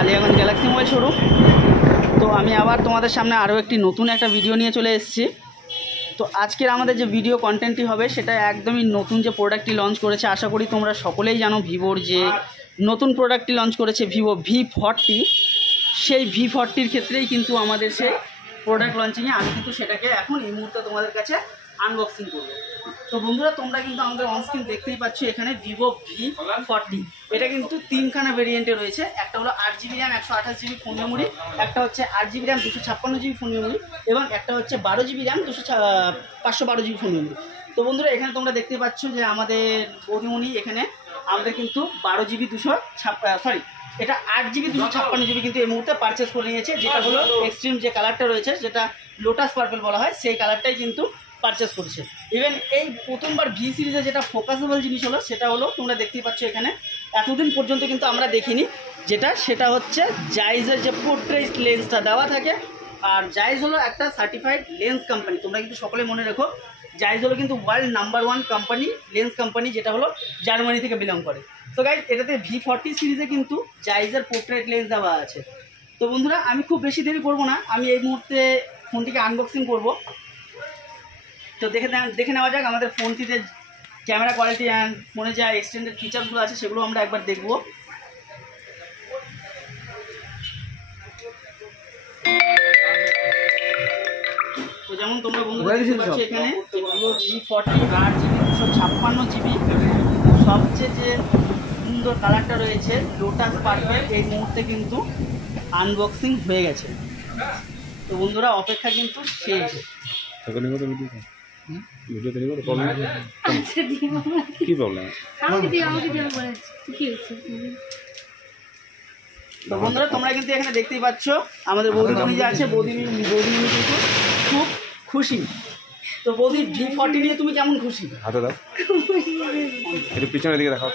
Kaliaganj Galaxy mobile showroom. তো আমি আবার তোমাদের সামনে আরও একটি নতুন একটা ভিডিও নিয়ে চলে এসেছি। তো আজকের আমাদের যে ভিডিও কন্টেন্টটি হবে সেটা একদমই নতুন যে প্রোডাক্টটি লঞ্চ করেছে, আশা করি তোমরা সকলেই জানো ভিভোর যে নতুন প্রোডাক্টটি লঞ্চ করেছে ভিভো V40। সেই V40-র ক্ষেত্রেই কিন্তু আমাদের সেই প্রোডাক্ট লঞ্চিংয়ে আমি কিন্তু সেটাকে এখন এই মুহূর্তে তোমাদের কাছে আনবক্সিং করবো। তো বন্ধুরা, তোমরা কিন্তু আমাদের অনস্ক্রিন দেখতেই পাচ্ছ এখানে ভিভো V40। এটা কিন্তু তিনখানা ভেরিয়েন্টে রয়েছে। একটা হলো 8GB RAM 128GB phone memory, একটা হচ্ছে 8GB RAM 256GB phone memory, এবং একটা হচ্ছে 12GB RAM 512GB phone memory. তো বন্ধুরা, এখানে তোমরা দেখতে পাচ্ছ যে আমাদের বৌদিমণি এখানে আমাদের কিন্তু 12GB এটা 8GB 256GB কিন্তু এই মুহূর্তে পারচেস করে নিয়েছে, যেটা হলো এক্সট্রিম যে কালারটা রয়েছে, যেটা লোটাস পার্পল বলা হয়, সেই কালারটাই কিন্তু পারচেস করেছে। ইভেন এই প্রথমবার V সিরিজে যেটা ফোকাসেবল জিনিস হলো সেটা হলো তোমরা দেখতেই পাচ্ছ এখানে, এতদিন পর্যন্ত কিন্তু আমরা দেখিনি, সেটা হচ্ছে জাইজের যে পোর্ট্রেট লেন্সটা দেওয়া থাকে। আর জাইজ হলো একটা সার্টিফাইড লেন্স কোম্পানি। তোমরা কিন্তু সকলে মনে রেখো, জাইজ হলো কিন্তু world number 1 company, lens company, যেটা হলো জার্মানি থেকে বিলং করে। তো গাইজ, এটাতে V40 সিরিজে কিন্তু জাইজের পোর্ট্রেট লেন্স দেওয়া আছে। তো বন্ধুরা, আমি খুব বেশি দেরি করবো না, আমি এই মুহূর্তে ফোনটিকে আনবক্সিং করব। তো দেখে নেওয়া যাক আমাদের ফোনটিতে ক্যামেরা কোয়ালিটি অ্যান্ড ফোনে যা এক্সটেন্ডেড ফিচারসগুলো আছে সেগুলো আমরা একবার দেখব। তো যেমন তোমরা বন্ধুরা দেখতে পাচ্ছ এখানে V40 8GB 256GB, সবচেয়ে যে সুন্দর কালারটা রয়েছে লোটাস পার্পল, এই মুহূর্তে কিন্তু আনবক্সিং হয়ে গেছে। তো বন্ধুরা, অপেক্ষা কিন্তু শেষ। কি প্রবলেম? তো বন্ধুরা, তোমরা কিন্তু এখানে দেখতেই পাচ্ছ আমাদের বৌদিমণি যে আছে, বৌদিমণি কিন্তু খুব খুশি। তো বৌদি, V40 নিয়ে তুমি কেমন খুশি? হাতে দাও, একটু পিছনের দিকে দেখাও।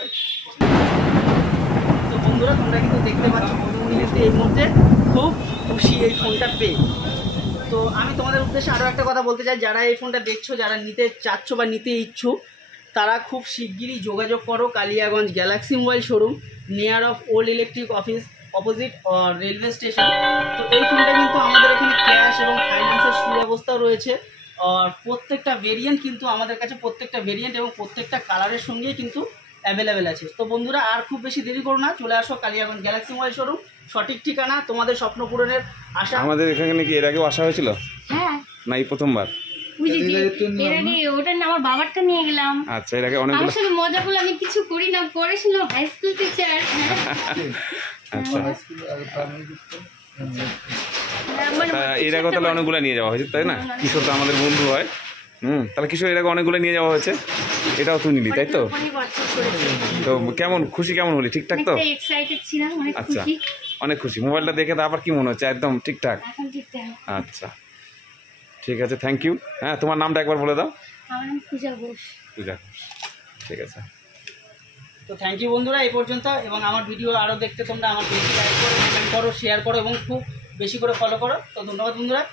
তো বন্ধুরা, তোমরা কিন্তু দেখতে পাচ্ছ বৌদিমণি কিন্তু এই মুহূর্তে খুব খুশি এই ফোনটা পেয়ে। তো আমি তোমাদের উদ্দেশ্যে আরও একটা কথা বলতে চাই, যারা এই ফোনটা দেখছো, যারা নিতে চাচ্ছ বা নিতে ইচ্ছুক, তারা খুব শিগগিরই যোগাযোগ করো Kaliaganj Galaxy mobile showroom, near of old electric office, opposite railway station. তো এই ফোনটা কিন্তু আমাদের এখানে ক্যাশ এবং ফাইন্যান্সের সুব্যবস্থাও রয়েছে। আর প্রত্যেকটা ভেরিয়েন্ট কিন্তু আমাদের কাছে, প্রত্যেকটা ভেরিয়েন্ট এবং প্রত্যেকটা কালারের সঙ্গেই কিন্তু অ্যাভেলেবেল আছে। তো বন্ধুরা, আর খুব বেশি দেরি করো না, চলে আসো কালিয়াগঞ্জ গ্যালাক্সি মোবাইল শোরুম। সঠিক ঠিকানা, তোমাদের স্বপ্ন পূরণের আশা। আমাদের এখানে কি এর আগেও আসা হয়েছিল? হ্যাঁ, না এই প্রথমবার? আমার বাবারটা নিয়ে গেলাম। আচ্ছা, এর আগে অনেক মজা করলে আমি কিছু করি না, পড়াশোনা হাই স্কুল টিচার। আচ্ছা, এর আগে তাহলে অনেকগুলো নিয়ে যাওয়া হয়েছে, তাই না? কিশোর তো আমাদের বন্ধু হয়। তাহলে কিশোর এর আগে অনেকগুলো নিয়ে যাওয়া হয়েছে, এটাও তুই নিলি, তাই তো? তো কেমন খুশি, কেমন হলি? ঠিকঠাক তো? আচ্ছা, অনেক খুশি। মোবাইলটা দেখে তো আবার কি মনে হচ্ছে? একদম ঠিকঠাক? আচ্ছা, ঠিক আছে, থ্যাংক ইউ। হ্যাঁ, তোমার নামটা একবার বলে দাও। আমার নাম পূজা ঘোষ। পূজা ঘোষ, ঠিক আছে। তো থ্যাংক ইউ বন্ধুরা এই পর্যন্ত, এবং আমার ভিডিও আরও দেখতে তোমরা আমার বেশি লাইক করো, কমেন্ট করো, শেয়ার করো এবং খুব বেশি করে ফলো করো। তো ধন্যবাদ বন্ধুরা।